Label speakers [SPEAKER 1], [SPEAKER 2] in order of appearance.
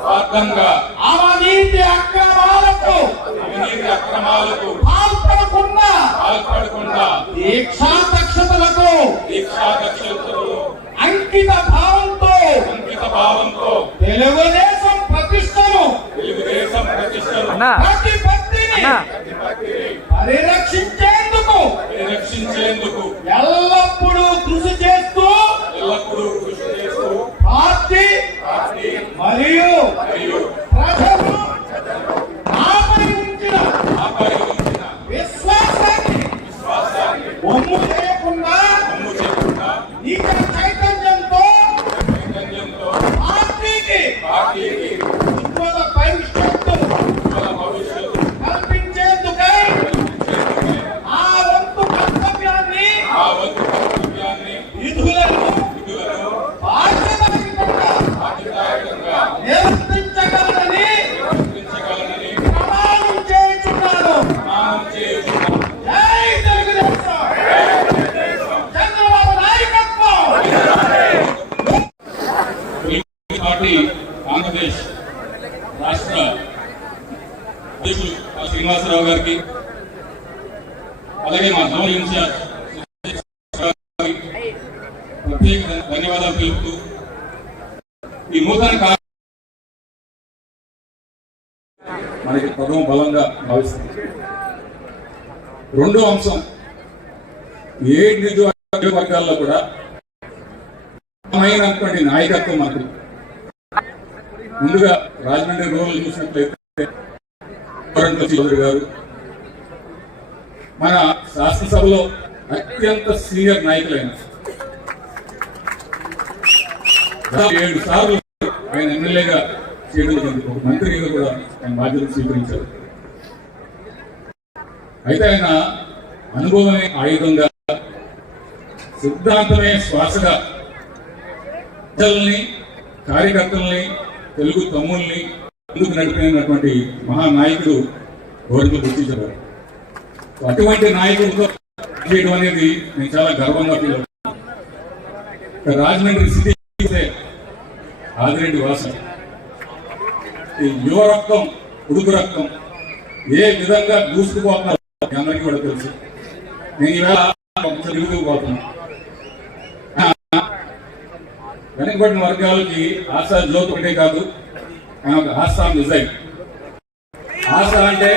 [SPEAKER 1] స్వార్థంగా.
[SPEAKER 2] అవినీతి అక్రమాలకు
[SPEAKER 1] అవినీతి అక్రమాలకు
[SPEAKER 2] పాల్పడకుండా
[SPEAKER 1] పాల్పడకుండా
[SPEAKER 2] దీక్షా దక్షతలకు
[SPEAKER 1] దీక్షా దక్షతలు
[SPEAKER 2] అంకిత భావంతో
[SPEAKER 1] అంకిత భావంతో
[SPEAKER 2] తెలుగుదేశం ప్రతిష్టను
[SPEAKER 1] తెలుగుదేశం ప్రతిష్టలు
[SPEAKER 3] అన్నా.
[SPEAKER 2] ప్రతిపత్తిని
[SPEAKER 3] అన్నా.
[SPEAKER 2] పరిరక్షించేందుకు
[SPEAKER 1] పరిరక్షించేందుకు రావు గారికి అలాగే మా జోన్ ఇన్ఛార్జ్ ప్రత్యేక ధన్యవాదాలు తెలుపుతూ ఈ నూతన మనకి పదం బలంగా భావిస్తుంది రెండో అంశం ఏ నియోజకవర్గాల్లో కూడా నాయకత్వం మనకు ముందుగా రాజమండ్రి రూరల్ చూసినట్లయితే చౌదరి గారు మన శాసనసభలో అత్యంత సీనియర్ నాయకులైన ఏడు సార్లు ఆయన ఎమ్మెల్యేగా చేయడం ఒక మంత్రిగా కూడా ఆయన బాధ్యత స్వీకరించారు. అయితే ఆయన అనుభవమే ఆయుధంగా సిద్ధాంతమే శ్వాసగా ప్రజల్ని కార్యకర్తల్ని తెలుగు తమ్ముల్ని ముందుకు నడిపినటువంటి మహానాయకుడు గోరంట్ల గుర్తించేవారు అటువంటి నాయకుడితో చేయడం అనేది నేను చాలా గర్వంగా ఫీల్ అవుతాను రాజమండ్రి సిటీ ఆదిరెడ్డి వాసన ఈ యువ రక్తం ఉడుకు రక్తం ఏ విధంగా దూసుకుపోతున్నారో అందరికీ కూడా తెలుసు. నేను ఈవేళ ఒకసారి తిరుగుతుపోతున్నాను వెనకబడిన వర్గాలకి ఆశా జ్యోతి ఒకటే కాదు. ఆయన ఒక ఆశా నిజాయి అంటే